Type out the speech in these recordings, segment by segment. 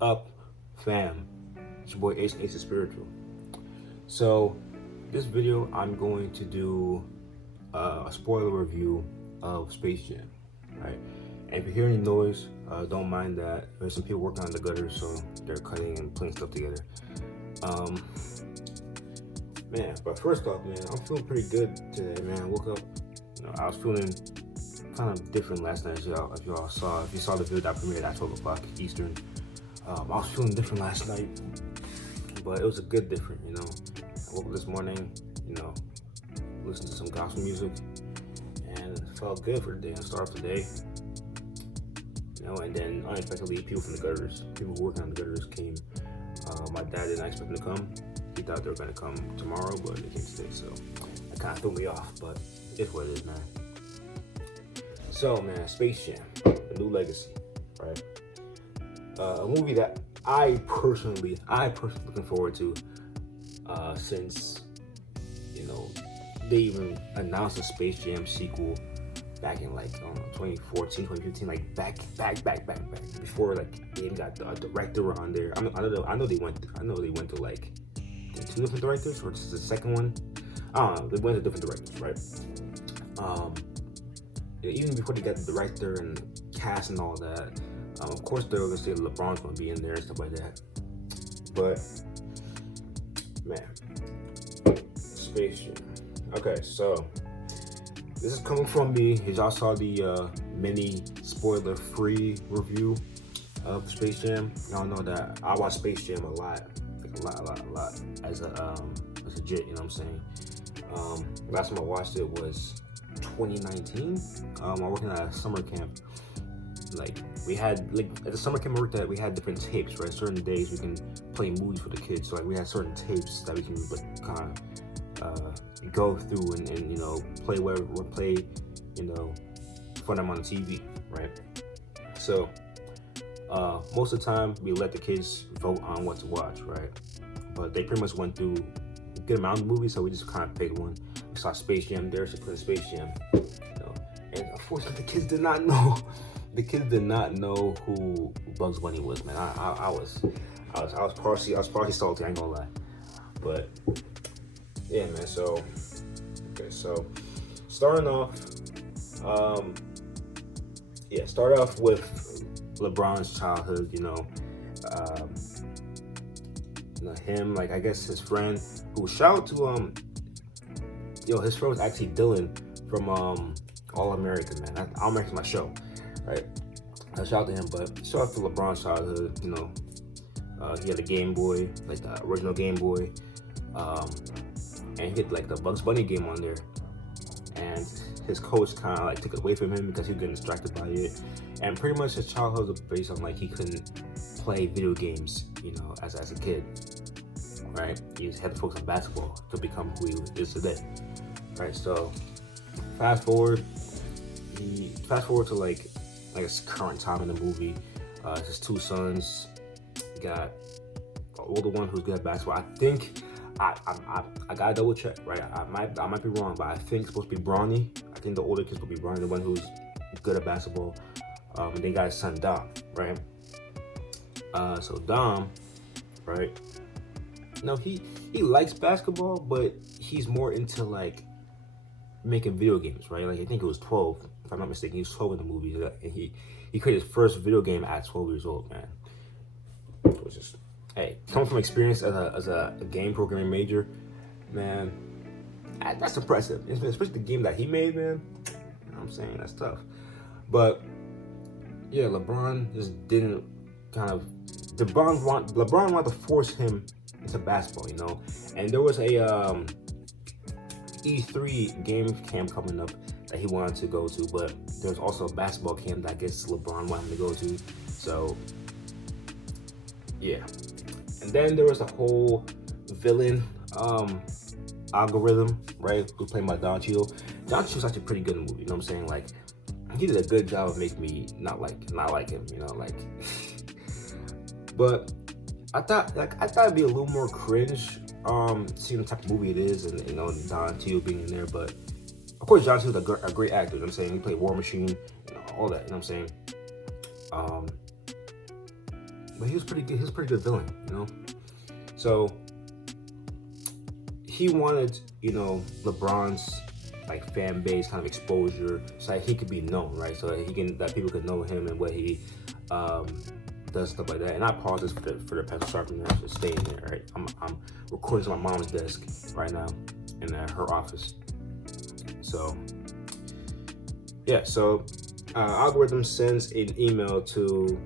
up, fam? It's your boy Ace is Spiritual. So, this video I'm going to do a spoiler review of Space Jam, right? And if you hear any noise, don't mind that. There's some people working on the gutters, so they're cutting and putting stuff together. Man, but first off, man, I'm feeling pretty good today, man. I woke up, I was feeling kind of different last night, if y'all saw. If you saw the video that premiered at 12 o'clock Eastern, I was feeling different last night, but it was a good different, I woke up this morning, listened to some gospel music, and it felt good for the day. I started off the day, and then unexpectedly, people from the gutters, people who working on the gutters came. My dad didn't expect them to come. He thought they were going to come tomorrow, but they came today, so that kind of threw me off, but it's what it is, man. So, man, Space Jam, The New Legacy, right? A movie that I personally looking forward to since, they even announced a Space Jam sequel back in 2014, 2015, back before they even got a director on there. I know they went to two different directors, or just the second one. I don't know. They went to different directors, right? Even before they got the director and cast and all that, of course they were gonna say LeBron's gonna be in there and stuff like that. But man, Space Jam. Okay, so this is coming from me. As y'all saw the mini spoiler-free review of Space Jam, y'all know that I watch Space Jam a lot, a lot as a jit. You know what I'm saying? Last time I watched it was 2019. I'm working at a summer camp. We had at the summer camp I worked at, we had different tapes, right? Certain days we can play movies for the kids. So we had certain tapes that we can kind of go through and play for them on the TV, right? So most of the time we let the kids vote on what to watch, right? But they pretty much went through a good amount of movies, so we just kind of picked one. We saw Space Jam there, so put in Space Jam, and unfortunately the kids did not know. The kids did not know who Bugs Bunny was, man. I was partially salty. I ain't gonna lie, but yeah, man. So starting off, start off with LeBron's childhood. Him, I guess his friend, who shout to his friend was actually Dylan from All American, man. All American's my show, right? I shout to him, but shout out to LeBron's childhood. He had a Game Boy, the original Game Boy, and he had the Bugs Bunny game on there, and his coach kind of took it away from him because he was getting distracted by it, and pretty much his childhood was based on he couldn't play video games, as a kid, right? He just had to focus on basketball to become who he is today, right? So fast forward to his current time in the movie. His two sons. He got the older one who's good at basketball. I think I gotta double check, right? I might be wrong, but I think it's supposed to be Bronny. I think the older kid's supposed to be Bronny, the one who's good at basketball. And they got his son Dom, right? So Dom, right? He likes basketball, but he's more into making video games, right? I think it was 12, if I'm not mistaken. He was 12 in the movie, and he created his first video game at 12 years old, man. It was just, hey, coming from experience as a game programming major, man, that's impressive. Especially the game that he made, man. You know what I'm saying? That's tough. But yeah, LeBron just didn't LeBron wanted to force him into basketball, And there was a E3 game camp coming up that he wanted to go to, but there's also a basketball camp that I guess LeBron wanted him to go to. So yeah. And then there was a whole villain algorithm, right? Who's played by Don Cheadle. Don Cheadle's actually pretty good in the movie, you know what I'm saying? He did a good job of making me not like him, But I thought it'd be a little more cringe, seeing the type of movie it is, and Don Cheadle being in there. But of course, Don Cheadle's a great actor. You know what I'm saying? He played War Machine, all that. You know what I'm saying? but he was pretty good. He was a pretty good villain, you know. So he wanted, you know, LeBron's like fan base kind of exposure, so that he could be known, right? So that people could know him and what he does, stuff like that. And I pause this for the pencil sharpener, just staying there, right? I'm recording to my mom's desk right now in her office. So yeah, so algorithm sends an email to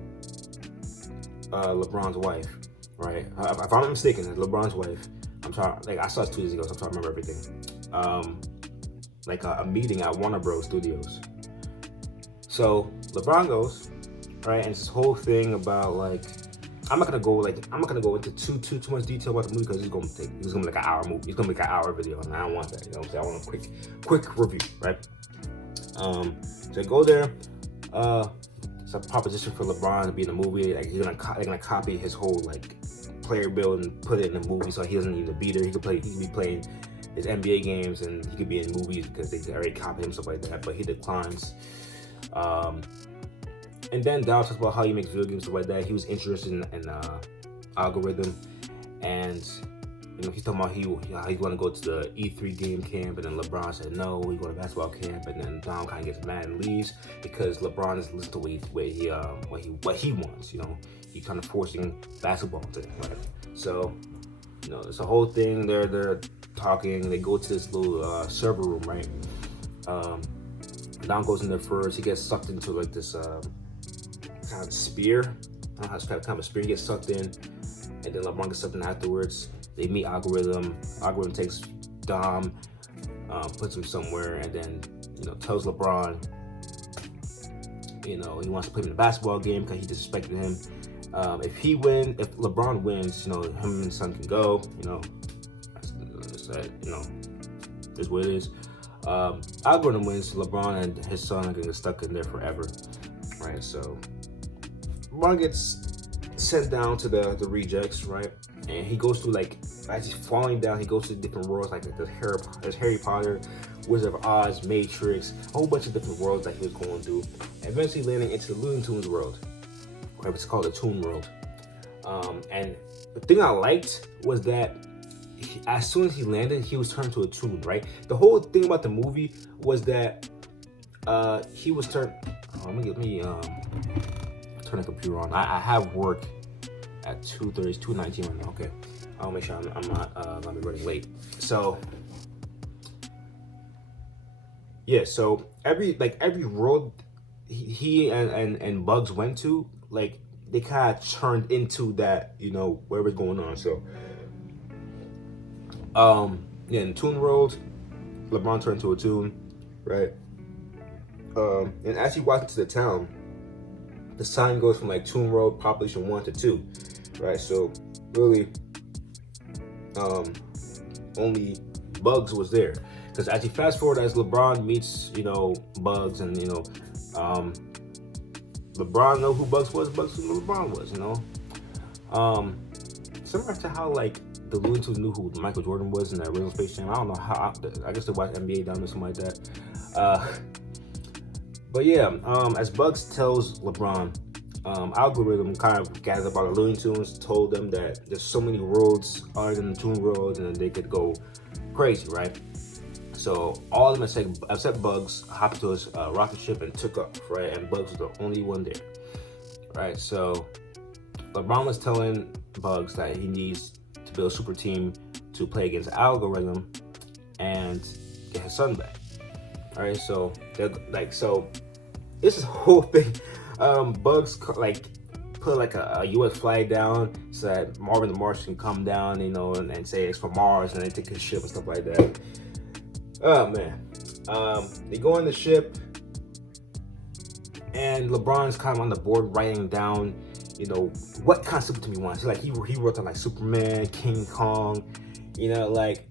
LeBron's wife, right? If I'm not mistaken, it's LeBron's wife. I'm trying, like, I saw it 2 years ago, so I'm trying to remember everything. Like a meeting at Warner Bros. Studios. So LeBron goes, right, and it's this whole thing about, like, I'm not gonna go into too much detail about the movie because it's gonna be like an hour movie. It's gonna be like an hour video, and I don't want that. You know what I'm saying? I want a quick review, right? So they go there. It's a proposition for LeBron to be in the movie. Like, they're gonna copy his whole like player build and put it in the movie, so he doesn't need to be there. He could be playing his NBA games, and he could be in movies because they already copied him, stuff like that. But he declines. And then Dallas talks about how he makes video games, stuff like that. He was interested in algorithm, and you know, he's talking about how he's going to go to the E3 game camp, and then LeBron said no, he's going to basketball camp, and then Dom kind of gets mad and leaves because LeBron is listening to what he wants. You know, he's kind of forcing basketball to him, right? So, you know, it's a whole thing. They're talking. They go to this little server room, right? Dom goes in there first. He gets sucked into like this kind of spear. I don't know how to describe kind of a spear. He gets sucked in, and then LeBron gets sucked in afterwards. They meet Algorithm. Algorithm takes Dom, puts him somewhere, and then, you know, tells LeBron, you know, he wants to play him in a basketball game because he disrespected him. If LeBron wins, you know, him and his son can go. You know, you know, is what it is. Algorithm wins. LeBron and his son are gonna get stuck in there forever, right? So LeBron gets sent down to the rejects, right? And he goes through, like, as he's falling down, he goes to different worlds, like there's Harry Potter, Wizard of Oz, Matrix, a whole bunch of different worlds that he was going through, eventually landing into the Looney Tunes world, right? It's called the Toon World. And the thing I liked was that as soon as he landed, he was turned to a toon, right? The whole thing about the movie was that he was turned. Let me turn the computer on. I have work at 2:30. It's 2:19 right now. Okay, I'll make sure I'm not gonna be running late. So yeah, so every world he and Bugs went to, like, they kind of turned into that, you know, whatever's going on. So yeah, in Toon World, LeBron turned to a toon, right? And as he walks into the town, the sign goes from like Toon World population 1 to 2, right? So really, only Bugs was there, because as you fast forward, as LeBron meets, you know, Bugs, and you know, LeBron know who Bugs was, Bugs knew who LeBron was, you know. Similar to how like the Looney Tunes knew who Michael Jordan was in that original Space Jam. I don't know how. I guess they watched NBA down there, something like that. But yeah, as Bugs tells LeBron, Algorithm kind of gathered up all the Looney Tunes, told them that there's so many worlds other than the Toon World, and they could go crazy, right? So all of them, except Bugs, hopped into his rocket ship and took off, right? And Bugs was the only one there, right? So LeBron was telling Bugs that he needs to build a super team to play against Algorithm and get his son back. All right, so this is the whole thing. Bugs like put like a U.S. flag down so that Marvin the Martian come down, you know, and say it's from Mars, and they take his ship and stuff like that. Oh man, they go on the ship, and LeBron's kind of on the board writing down, you know, what kind of super team he wants. Like he wrote down like Superman, King Kong, you know, like,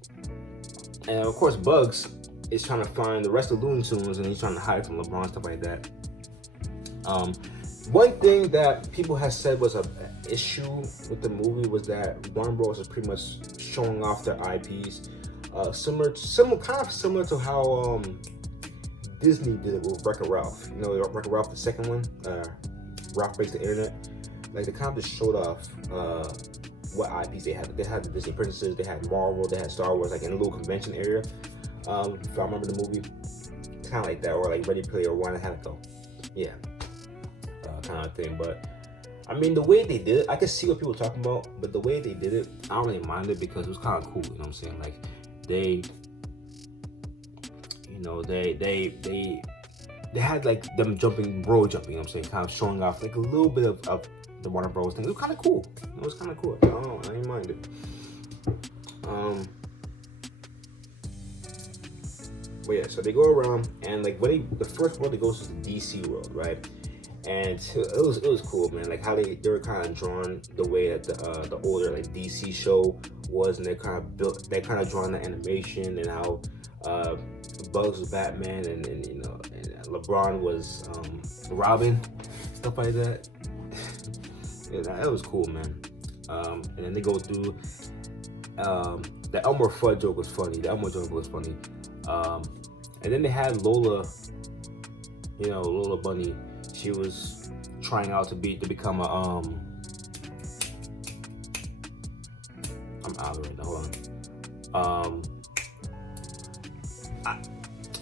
and of course Bugs is trying to find the rest of Looney Tunes, and he's trying to hide from LeBron, stuff like that. One thing that people have said was an issue with the movie was that Warner Bros. Was pretty much showing off their IPs, similar to how Disney did it with Wreck-It Ralph. You know, Wreck-It Ralph, the second one, Ralph Breaks the Internet. like they kind of just showed off what IPs they had. They had the Disney princesses, they had Marvel, they had Star Wars, like in a little convention area. If I remember the movie, kind of like that, or like Ready Player One, had to go, yeah, kind of thing. But I mean, the way they did it, I could see what people were talking about, but the way they did it, I don't really mind it because it was kind of cool. You know what I'm saying? Like they had like them bro jumping. You know what I'm saying? Kind of showing off like a little bit of the Warner Bros. Thing. It was kind of cool. It was kind of cool. I don't know. I didn't mind it. But yeah, so they go around and like the first world they go to is the DC world, right? And it was cool, man. Like how they were kind of drawn the way that the older like DC show was, and they kind of drawn the animation and how Bugs was Batman and LeBron was Robin, stuff like that. Yeah, that was cool, man. And then they go through the Elmer Fudd joke was funny. The Elmer joke was funny. And then they had Lola, Lola Bunny. She was trying out to become a I'm out of it right now. Hold on.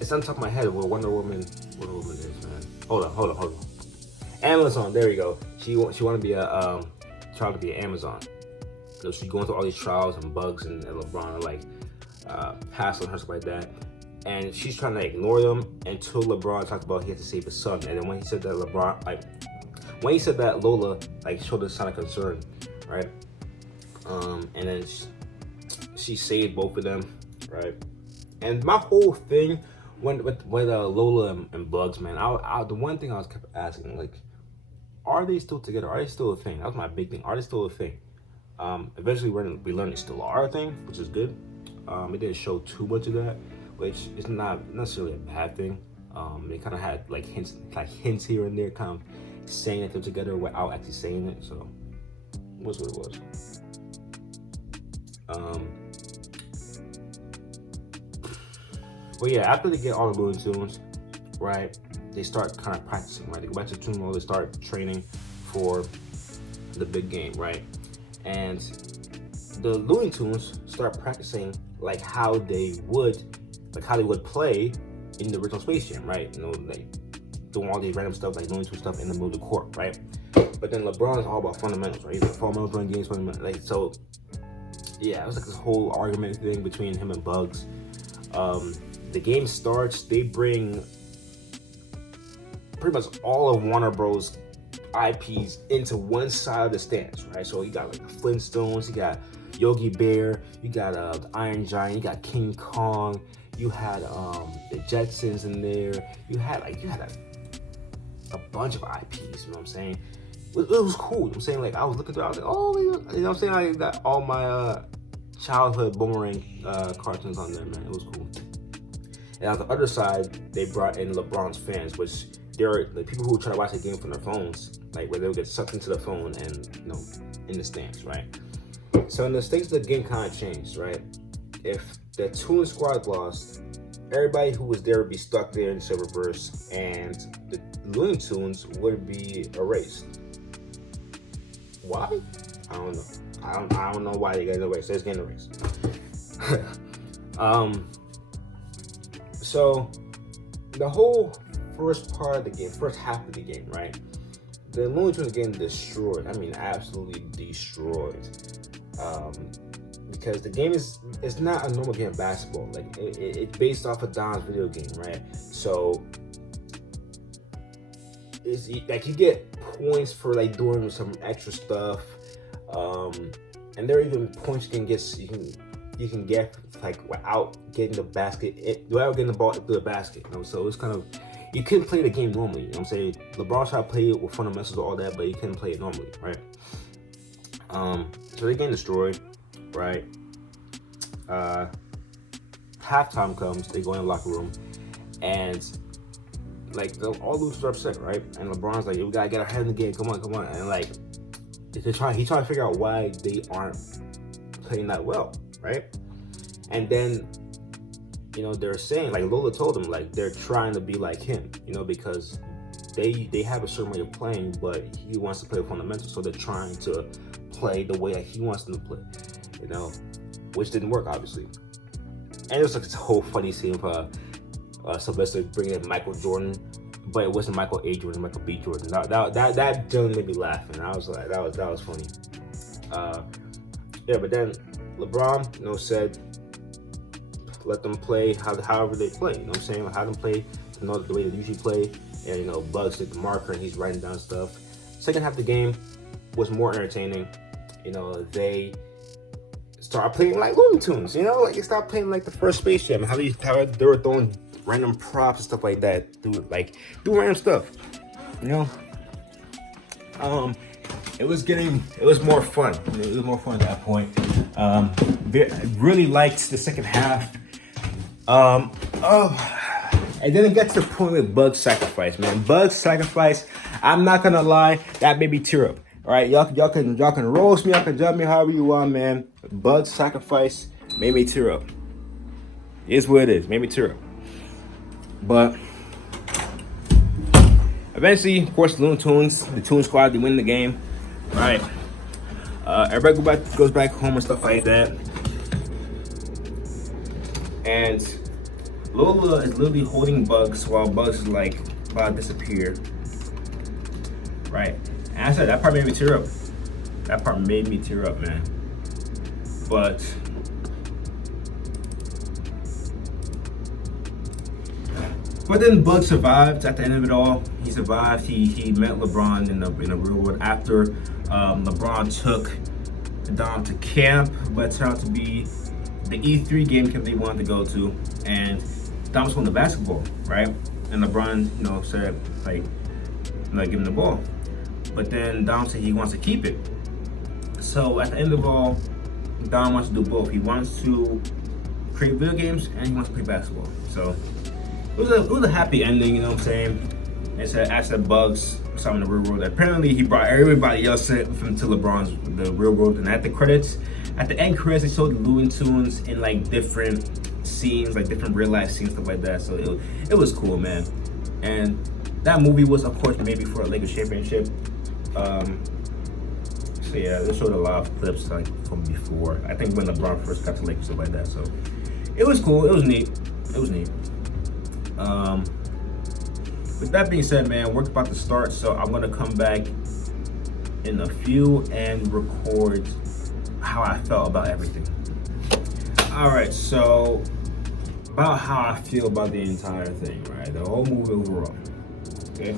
It's on top of my head where Wonder Woman is, man. Hold on. Amazon, there you go. She want to be a trying to be an Amazon. So she's going through all these trials and Bugs and LeBron are like hassling her, stuff like that. And she's trying to ignore them until LeBron talked about he had to save his son. And then when he said that Lola like showed a sign of concern, right? And then she saved both of them, right? And my whole thing with Lola and Bugs, man, the one thing I was kept asking, like, are they still together? Are they still a thing? That was my big thing. Are they still a thing? Eventually we learned they still are a thing, which is good. It didn't show too much of that, which is not necessarily a bad thing. They kind of had like hints here and there, kind of saying that they're together without actually saying it. So it was what it was. But yeah, after they get all the Looney Tunes, right, they start kind of practicing, right? They go back to Toon World, they start training for the big game, right? And the Looney Tunes start practicing like how they would play in the original Space Jam, right? Like doing all these random stuff, like Looney Tunes stuff in the middle of the court, right? But then LeBron is all about fundamentals, right? Fundamentals, run games, fundamentals, like so. Yeah, it was like this whole argument thing between him and Bugs. The game starts, they bring pretty much all of Warner Bros. IPs into one side of the stands, right? So you got like the Flintstones, you got Yogi Bear, you got the Iron Giant, you got King Kong, you had the Jetsons in there, you had a bunch of IPs, you know what I'm saying? It was cool, you know what I'm saying? Like I was looking through, I was like, oh, you know what I'm saying? I got all my childhood Boomerang cartoons on there, man. It was cool. And on the other side, they brought in LeBron's fans, which they're the people who try to watch the game from their phones, like where they'll get sucked into the phone and in the stands, right? So in the stakes of the game kind of changed, right? If the Toon Squad lost, everybody who was there would be stuck there in Silververse, and the Looney Tunes would be erased. Why? I don't know. I don't know why they got erased. It's getting erased. So the whole first part of the game, first half of the game, right? The Looney Tunes getting destroyed. I mean, absolutely destroyed. Because the game is not a normal game of basketball. Like it's based off of Don's video game, right? So it's like you get points for like doing some extra stuff, and there are even points you can get like without getting the ball into the basket. So it's kind of, you couldn't play the game normally. You know what I'm saying? LeBron tried to play it with fundamentals and all that, but you couldn't play it normally, right? So they're getting destroyed, right? Halftime comes, they go in the locker room, and like all losers are upset, right? And LeBron's like, we gotta get our head in the game, come on, and like he's trying to figure out why they aren't playing that well, right? And then they're saying, like Lola told him, like they're trying to be like him, because they have a certain way of playing, but he wants to play fundamentals, so they're trying to play the way that he wants them to play, you know, which didn't work obviously. And it was like this whole funny scene of Sylvester bringing in Michael Jordan, but it wasn't Michael A. Jordan, Michael B. Jordan. That generally made me laugh, and I was like, that was funny. Yeah, but then LeBron, you know, said let them play however they play. You know what I'm saying? Have them play to know the way they usually play. And you know, Bugs took the marker and he's writing down stuff. Second half of the game was more entertaining. You know, they started playing like Looney Tunes. You know, like they stopped playing like the first Space Jam. How they were throwing random props and stuff like that. Do random stuff. You know. It was more fun. It was more fun at that point. Really liked the second half. And then it gets to the point with Bug's sacrifice, man. Bug's sacrifice, I'm not gonna lie, that made me tear up. All right, y'all can roast me, y'all can judge me however you want, man. Bug's sacrifice made me tear up. It is what it is, made me tear up. But eventually, of course, the Toon Squad, they win the game. All right. Everybody goes back home and stuff like that. And Lola is literally holding Bugs while Bugs is like about to disappear. Right. And I said that part made me tear up. That part made me tear up, man. But then Bugs survived at the end of it all. He survived. He met LeBron in the real world after LeBron took Dom to camp, but it turned out to be the E3 game camp they wanted to go to, and Dom was holding the basketball, right? And LeBron, you know, said like, give him the ball, but then Dom said he wants to keep it. So at the end of it all, Dom wants to do both. He wants to create video games and he wants to play basketball. So it was a happy ending, you know what I'm saying? And so after Bugs saw him in the real world, apparently he brought everybody else with him to LeBron's the real world. And at the end credits, they showed the Looney Tunes in like different scenes, like different real life scenes, stuff like that. So it was cool, man. And that movie was, of course, made before the Lakers championship. So yeah, they showed a lot of clips like from before. I think when LeBron first got to Lakers, stuff like that. So it was cool. It was neat. With that being said, man, work's about to start, so I'm gonna come back in a few and record how I felt about everything. All right, so about how I feel about the entire thing, right? The whole movie overall. Okay.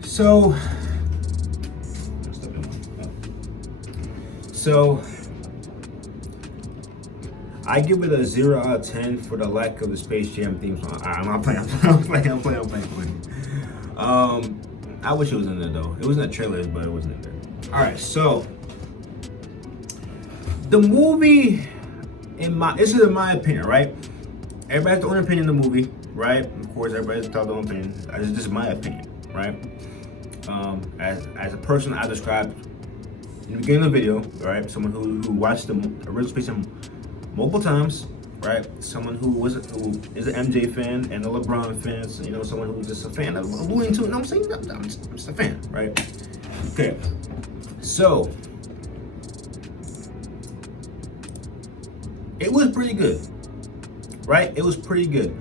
So I give it a 0 out of 10 for the lack of the Space Jam theme song. I'm not playing. I'm playing. I wish it was in there though. It was in the trailers, but it wasn't in there. All right, so the movie, this is in my opinion, right? Everybody has their own opinion in the movie, right? Of course, everybody has their own opinion. This is my opinion, right? As a person, I described in the beginning of the video, right? Someone who watched the original Space Jam multiple times, right? Someone who is an MJ fan and a LeBron fan, so, you know, someone who's just a fan of Looney Tunes. You know what I'm saying? I'm just a fan, right? Okay, so it was pretty good, right? It was pretty good.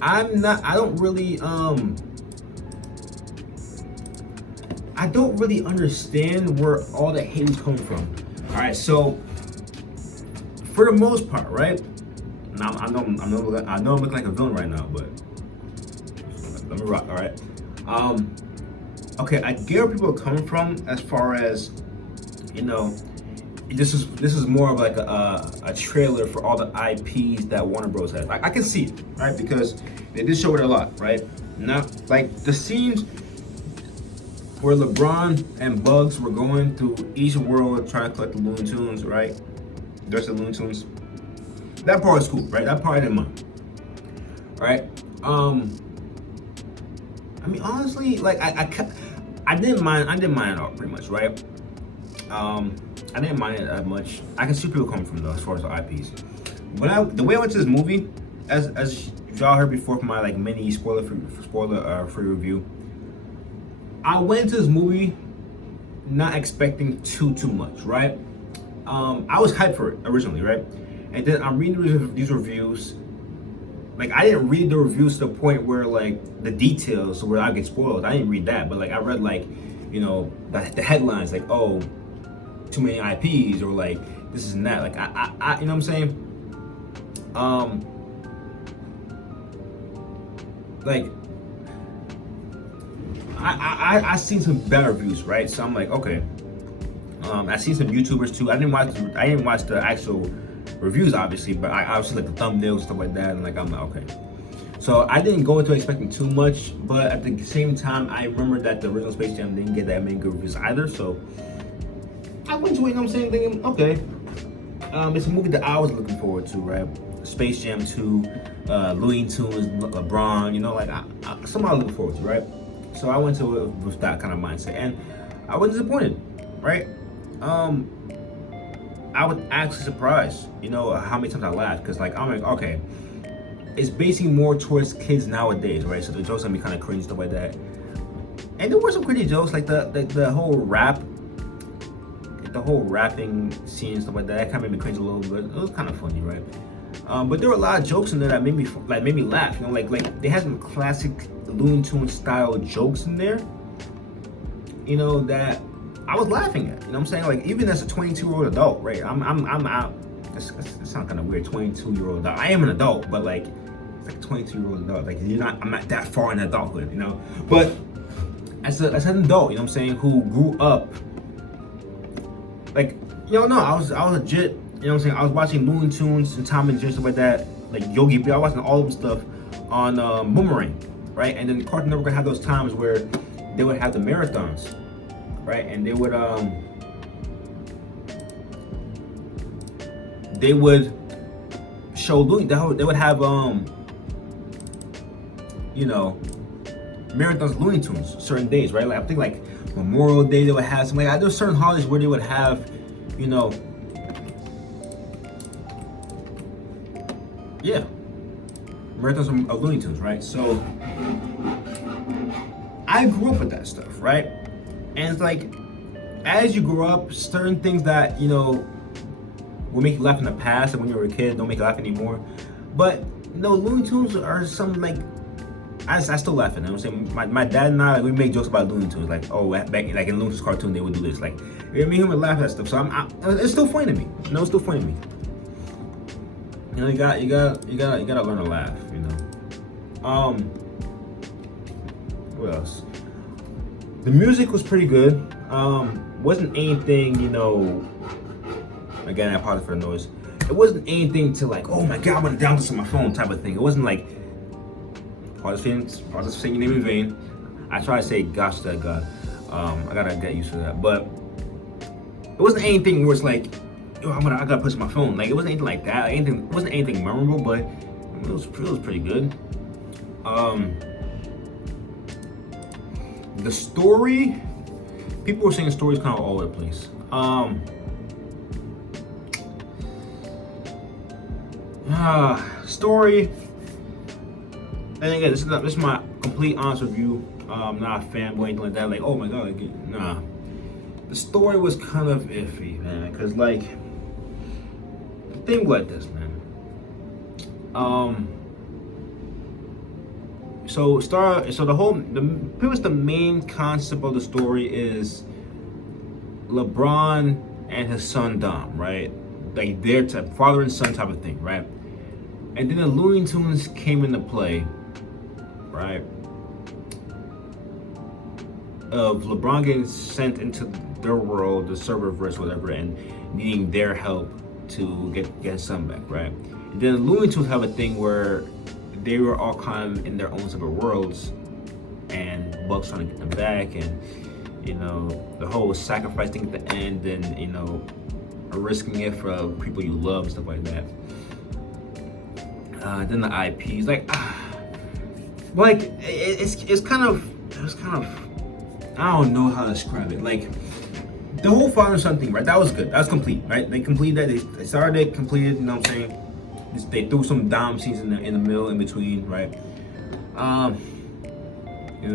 I don't really understand where all the hate is coming from. All right, so for the most part, right? Now I know I'm looking like a villain right now, but let me rock. All right. Okay, I get where people are coming from as far as, you know, this is more of like a trailer for all the IPs that Warner Bros. has. Like I can see it, right? Because they did show it a lot, right? Not like the scenes where LeBron and Bugs were going through each world trying to collect the Looney Tunes, right? The rest of the Looney Tunes. That part is cool, right? That part I didn't mind. Right? I mean, honestly, like I didn't mind it all pretty much, right? I didn't mind it that much. I can see people coming from though as far as the IPs. The way I went to this movie, as y'all heard before from my like mini spoiler free review, I went to this movie not expecting too much, right? I was hyped for it originally, right? And then I'm reading these reviews. Like, I didn't read the reviews to the point where, like, the details where I get spoiled. I didn't read that, but like I read, like, you know, the headlines, like, oh, too many IPs, or like this is and that. Like, I you know what I'm saying? Like, I seen some better reviews, right? So I'm like, okay. I seen some YouTubers too. I didn't watch the actual reviews, obviously, but I obviously like the thumbnails, stuff like that, and like I'm like, okay. So I didn't go into expecting too much, but at the same time, I remember that the original Space Jam didn't get that many good reviews either. So I went to it, you know what I'm saying, thinking, okay, it's a movie that I was looking forward to, right? Space Jam 2, Looney Tunes, LeBron, you know, like something I was looking forward to, right? So I went to it with that kind of mindset, and I was disappointed, right? I was actually surprised, you know, how many times I laughed, because like I'm like, okay, it's basically more towards kids nowadays, right? So the jokes gonna be kind of cringe, stuff like that. And there were some cringy jokes, like the whole rapping scene, stuff like that. That kind of made me cringe a little bit. It was kind of funny, right? But there were a lot of jokes in there that made me laugh. You know, like they had some classic Looney Tunes style jokes in there. You know, that I was laughing at. You know what I'm saying? Like, even as a 22-year-old adult, right? I'm out. It sounds kind of weird, 22-year-old adult. I am an adult, but like, it's like 22-year-old adult. Like, I'm not that far in adulthood, you know? But as an adult, you know what I'm saying, who grew up, like, you know, no, I was legit, you know what I'm saying? I was watching Looney Tunes and Tom and Jerry, stuff like that, like Yogi Bear. I was watching all of them stuff on Boomerang, right? And then Cartoon Network had those times where they would have the marathons, right? And they would show Looney. They would have you know, marathons Looney Tunes certain days, right? Like, I think like Memorial Day they would have something. Like, there were certain holidays where they would have, you know, yeah, marathons of Looney Tunes, right? So I grew up with that stuff, right? And it's like, as you grow up, certain things that, you know, will make you laugh in the past and when you were a kid don't make you laugh anymore. But no, Looney Tunes are some, like, I still laugh at them. I'm saying my dad and I, like, we make jokes about Looney Tunes, like, oh, back like in Looney Tunes cartoon they would do this, like, me and him would laugh at that stuff. So it's still funny to me. You know, it's still funny to me. You know, you gotta learn to laugh. You know. What else? The music was pretty good. Wasn't anything, you know. Again, I apologize for the noise. It wasn't anything to like, oh my god, I'm gonna download this on my phone type of thing. It wasn't like, pause saying your name in vain. I try to say gosh to God. I gotta get used to that. But it wasn't anything where it's like, yo, I gotta push my phone. Like, it wasn't anything like that. It wasn't anything memorable, but it was pretty good. The story, people were saying the story's kind of all over the place. Story. And again, this is my complete honest review. I'm not a fanboy or anything like that. Like, oh my god, like, nah. The story was kind of iffy, man. Cause like, think like this, man. So the main concept of the story is LeBron and his son Dom, right? Like, their father and son type of thing, right? And then the Looney Tunes came into play, right? Of LeBron getting sent into their world, the serververse, whatever, and needing their help to get his son back, right? And then the Looney Tunes have a thing where they were all kind of in their own separate worlds, and Buck's trying to get them back, and, you know, the whole sacrifice thing at the end, and, you know, risking it for people you love, stuff like that. Then the IPs, like it's kind of, I don't know how to describe it. Like, the whole father son thing, right? That was good. That was complete, right? They completed that. They started it, completed. You know what I'm saying? They threw some Dom scenes in the middle, in between, right? And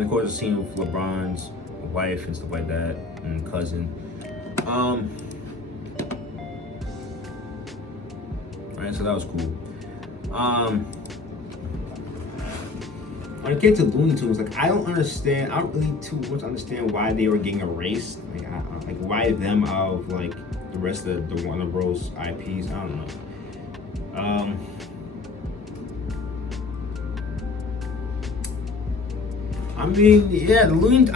of course, the scene with LeBron's wife and stuff like that, and cousin. Right, so that was cool. When it came to Looney Tunes, like I don't really too much understand why they were getting erased. Like why them out of like the rest of the Warner Bros. IPs. I don't know. I mean, yeah, the Looney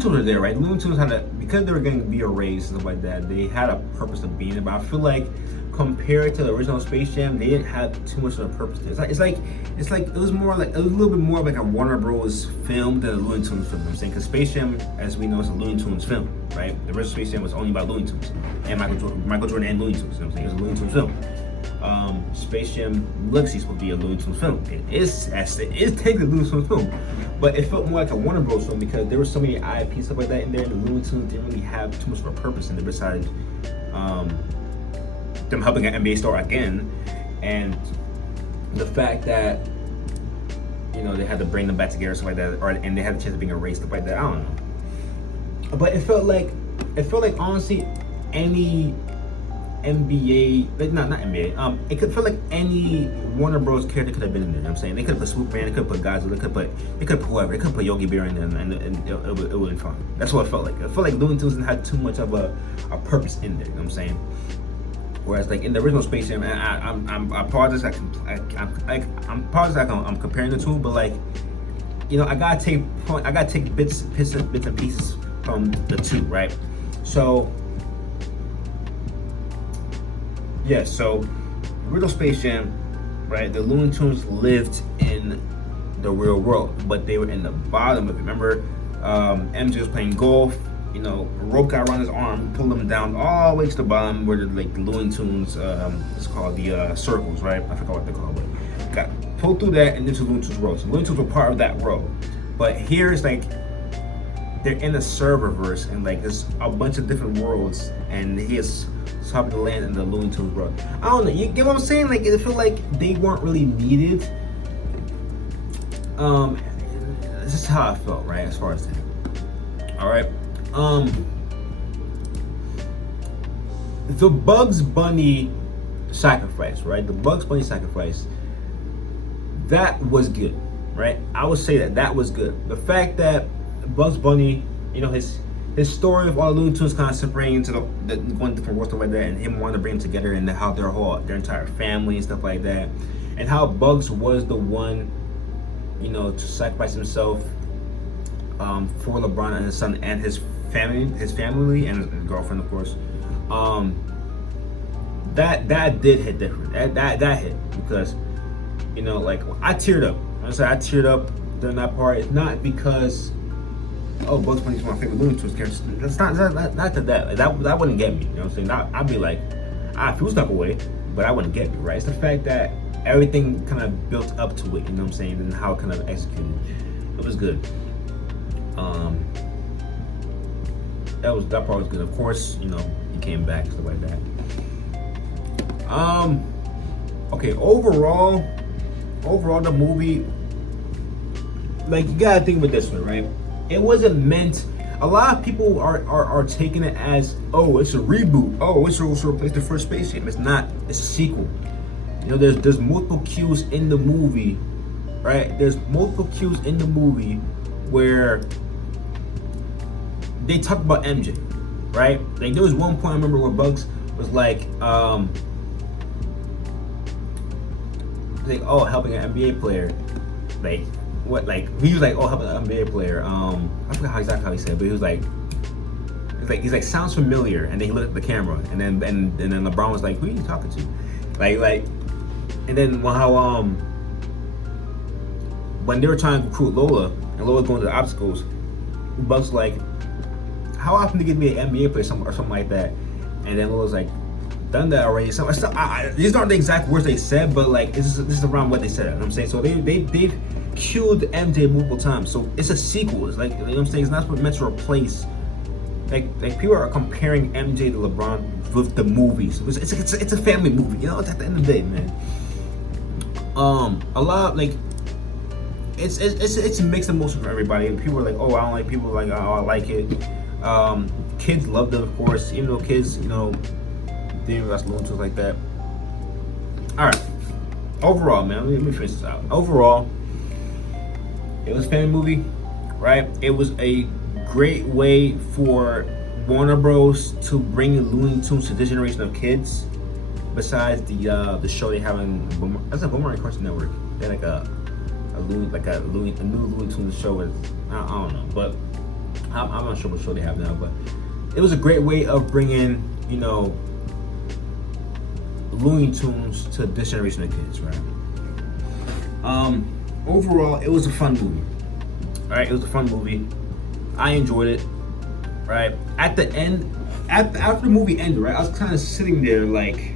Tunes are there, right? The Looney Tunes because they were going to be erased and stuff like that, they had a purpose of being there. But I feel like compared to the original Space Jam, they didn't have too much of a purpose there. It was a little bit more like a Warner Bros. Film than a Looney Tunes film. You know what I'm saying? Because Space Jam, as we know, is a Looney Tunes film, right? The original Space Jam was only about Looney Tunes and Michael Jordan and Looney Tunes. You know what I'm saying? It was a Looney Tunes film. Space Jam Legacy will be a Looney Tunes film. It is technically a Looney Tunes film, but it felt more like a Warner Bros. Film because there were so many IP stuff like that in there, and the Looney Tunes didn't really have too much of a purpose in it besides them helping an NBA star again, and the fact that they had to bring them back together, stuff like that, and they had a chance of being erased, stuff like that. I don't know, but it felt like honestly any NBA, not NBA. It could feel like any Warner Bros. Character could have been in there. You know what I'm saying? They could have put Superman, they could have put Godzilla, they could have put whoever. They could have put Yogi Bear in there, and it would have been fun. That's what it felt like. It felt like Looney Tunes didn't have too much of a purpose in there. You know what I'm saying? Whereas like in the original Space Jam, and I apologize. I'm comparing the two, but like I gotta take bits and pieces from the two, right? So. Yeah, so original Space Jam, right? The Looney Tunes lived in the real world, but they were in the bottom of it. Remember, MJ was playing golf. A rope got around his arm, pulled him down all the way to the bottom where the Looney Tunes, it's called the circles, right? I forgot what they're called, but got pulled through that and into Looney Tunes world. So Looney Tunes were part of that world, but here it's like they're in a serververse and like there's a bunch of different worlds, and he is top of the land in the Looney Tunes world. I don't know. You get what I'm saying? Like, it feel like they weren't really needed. This is how I felt, right? As far as that. All right. The Bugs Bunny sacrifice, right? The Bugs Bunny sacrifice. That was good, right? I would say that was good. The fact that Bugs Bunny, his story of all the Looney Tunes kind of separating into the going different worlds, stuff like that, and him wanting to bring them together, and how their entire family and stuff like that, and how Bugs was the one, to sacrifice himself for LeBron and his son and his family and his girlfriend, of course. That did hit different. That hit because, like I teared up. I teared up during that part. It's not because Bugs Bunny's my favorite Looney Tunes character. That's not that wouldn't get me. You know what I'm saying? I'd be like, I feel stuck away, but I wouldn't get me, right? It's the fact that everything kind of built up to it. You know what I'm saying? And how it kind of executed. It was good. That part was good. Of course, he came back, stuff like that. Okay. Overall, the movie, like, you gotta think about this one, right? It wasn't meant. A lot of people are taking it as, it's a reboot. It's to replace the first Space Jam. It's not. It's a sequel. There's multiple cues in the movie, right? There's multiple cues in the movie where they talk about MJ, right? Like there was one point I remember where Bugs was like, helping an NBA player, like. What, like, he was like, helping an NBA player. I forgot exactly how he said it, but he was like, he's like, sounds familiar. And then he looked at the camera, and then LeBron was like, who are you talking to? Like, and then when they were trying to recruit Lola, and Lola was going to the obstacles, Bugs was like, how often do you give me an NBA player or something like that? And then Lola's like, done that already. So these aren't the exact words they said, but like, this is around what they said. You know what I'm saying? So they've killed MJ multiple times, so it's a sequel. It's like, you know what I'm saying? It's not meant to replace. Like people are comparing MJ to LeBron with the movies. It's a family movie, It's at the end of the day, man. A lot, like, it's mixed emotions for everybody. People are like, oh, I don't like. People are like, oh, I like it. Kids loved it, of course. Even though kids, didn't watch Looney Tunes like that. All right. Overall, man, let me finish this out. Overall, it was a family movie, right? It was a great way for Warner Bros. To bring Looney Tunes to this generation of kids. Besides the show they have in that's a Boomerang Cartoon Network. They had a new Looney Tunes show. I don't know, but I'm not sure what show they have now. But it was a great way of bringing Looney Tunes to this generation of kids, right? Overall, it was a fun movie. Right, it was a fun movie. I enjoyed it. Right, at the end, after the movie ended, right, I was kind of sitting there like,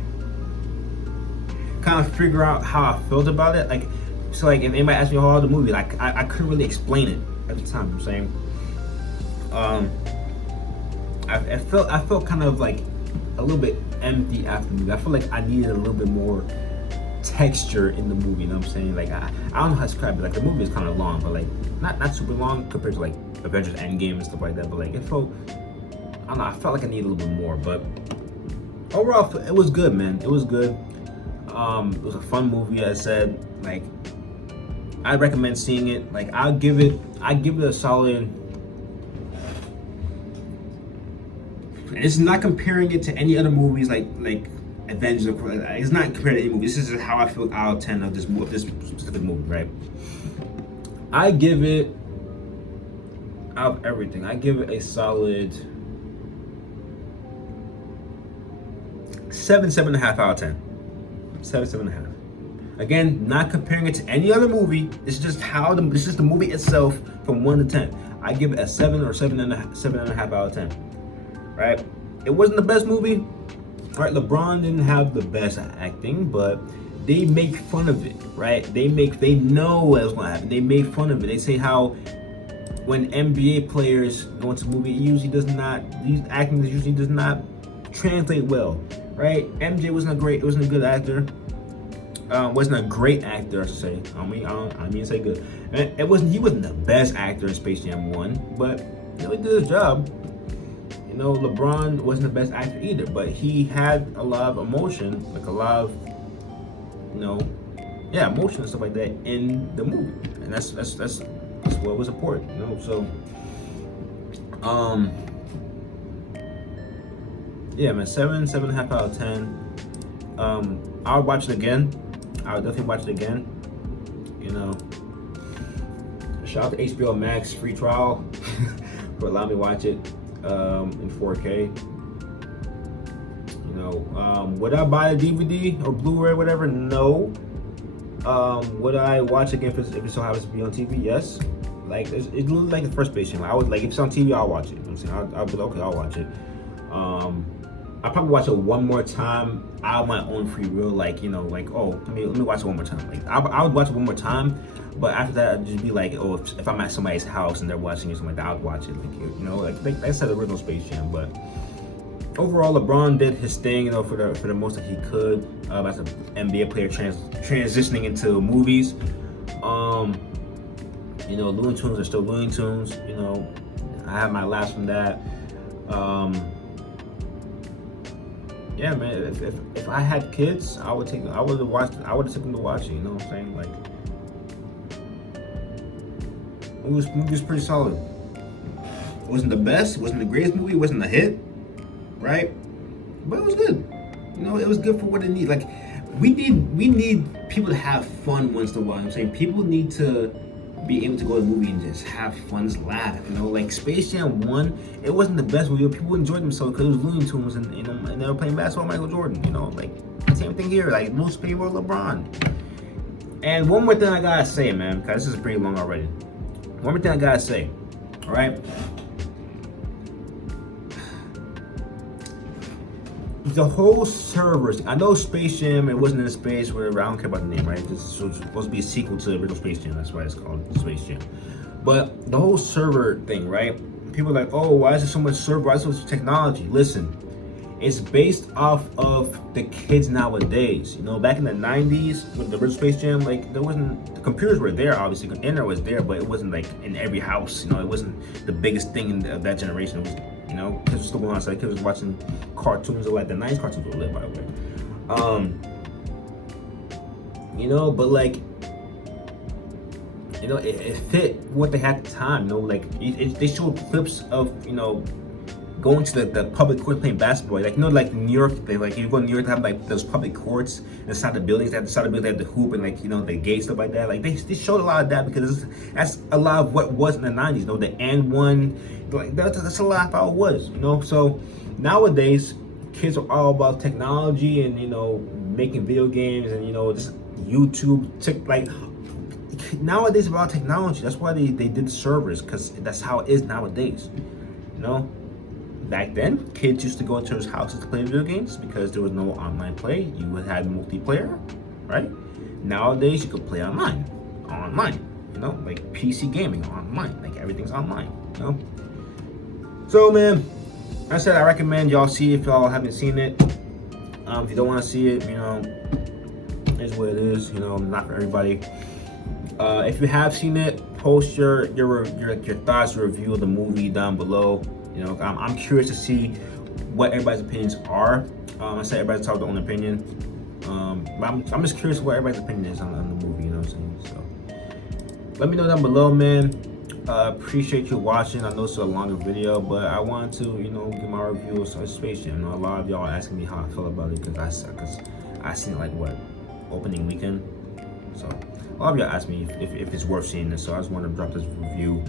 kind of figure out how I felt about it. Like, so like if anybody asked me how the movie, like I couldn't really explain it at the time. I'm saying, I felt kind of like a little bit empty after the movie. I feel like I needed a little bit more texture in the movie. You know what I'm saying? Like I don't know how to describe it. Like the movie is kind of long, but like not super long compared to like Avengers Endgame and stuff like that. But like it felt, I don't know. I felt like I needed a little bit more. But overall, it was good, man. It was good. It was a fun movie. As I said, like I recommend seeing it. Like I give it a solid. It's not comparing it to any other movies like Avengers. Of course, it's not compared to any movie. This is how I feel out of 10 of this specific movie, right? I give it, out of everything, I give it a solid 7.5 out of 10. 7.5. Again, not comparing it to any other movie. This is just this is the movie itself from 1 to 10. I give it a 7 or 7.5 out of 10. Right? It wasn't the best movie. Right? LeBron didn't have the best acting, but they make fun of it, right? They know what's gonna happen. They make fun of it. They say how when NBA players go into a movie, these acting usually does not translate well, right? MJ wasn't a good actor. Wasn't a great actor, I should say. I mean say good. He wasn't the best actor in Space Jam 1, but he did his job. LeBron wasn't the best actor either, but he had a lot of emotion, like a lot of, emotion and stuff like that in the movie, and that's what was important, So, yeah, man, 7.5 out of 10. I would watch it again. I would definitely watch it again. Shout out to HBO Max free trial for allowing me to watch it in 4K. Would I buy a DVD or Blu-ray, whatever? No. Would I watch again if it so happens to be on TV? Yes. Like it looks like the first Space Jam. I would if it's on TV, I'll watch it. I'm saying I'll be okay. I'll watch it. I'll probably watch it one more time out of my own free will. Let me watch it one more time. Like I would watch it one more time, but after that I'd just be like, oh, if I'm at somebody's house and they're watching it or something like that, I would watch it. Like I said, the original Space Jam. But overall, LeBron did his thing, for the most that he could as an NBA player transitioning into movies. Looney Tunes are still Looney Tunes. I have my laughs from that. Yeah, man. If I had kids, I would have taken them to watch it. You know what I'm saying? Like, movie was pretty solid. It wasn't the best. It wasn't the greatest movie. It wasn't a hit, right? But it was good. It was good for what it needs. Like, we need people to have fun once in a while. I'm saying people need to be able to go to a movie and just have fun, just laugh. Like Space Jam 1, it wasn't the best movie. People enjoyed themselves because it was Looney Tunes and and they were playing basketball with Michael Jordan. Like same thing here, like most people are LeBron. And one more thing I gotta say, man, because this is pretty long already. One more thing I gotta say, all right? The whole servers, I know Space Jam, it wasn't in space, whatever, I don't care about the name, right? This is supposed to be a sequel to the original Space Jam, that's why it's called Space Jam. But the whole server thing, right? People are like, oh, why is there so much server, why is there so much technology? Listen, It's based off of the kids nowadays. You know, back in the 90s with the original Space Jam, like there wasn't, the computers were there, obviously, the internet was there, but it wasn't like in every house. You know, it wasn't the biggest thing of that generation. It was, you know, kids were still going outside, kids was watching cartoons, or like the 90s cartoons were lit, by the way. You know, but like, you know, it fit what they had at the time. You know, like they showed clips of, you know, going to the public court playing basketball. Like, you know, like New York, like you go to New York, they have like those public courts inside the buildings. They have inside the building, they have the hoop and like, you know, the gate, stuff like that. Like they showed a lot of that because that's a lot of what was in the 90s. You know, the and one, like that's a lot of how it was. You know, so nowadays kids are all about technology and, you know, making video games and, you know, just YouTube, like nowadays about technology. That's why they did the servers, because that's how it is nowadays. You know, back then kids used to go into his houses to play video games because there was no online play. You had multiplayer, right? Nowadays you could play online, you know, like PC gaming online, like everything's online, you know. So man, like I said, I recommend y'all see it if y'all haven't seen it. If you don't want to see it, you know, it is what it is. You know, not for everybody. If you have seen it, post your thoughts, your review of the movie down below. You know, I'm curious to see what everybody's opinions are. I said everybody's talking their own opinion. But I'm just curious what everybody's opinion is on the movie. You know what I'm saying? So let me know down below, man. Appreciate you watching. I know it's a longer video, but I wanted to, you know, give my review of Space Jam. You know, a lot of y'all are asking me how I feel about it because I seen it like what, opening weekend. So a lot of y'all asked me if it's worth seeing this. So I just wanted to drop this review.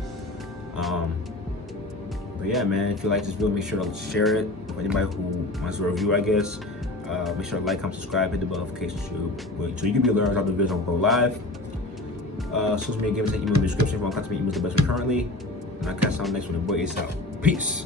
But yeah, man, if you like this video, make sure to share it with anybody who wants a review, I guess. Make sure to like, comment, subscribe, hit the bell notification so you can be alerted of the videos on Go Live. Social media, give us an email in the description if you want to contact me. Email is the best one currently. And I'll catch you on the next one. Boy, Ace out. Peace.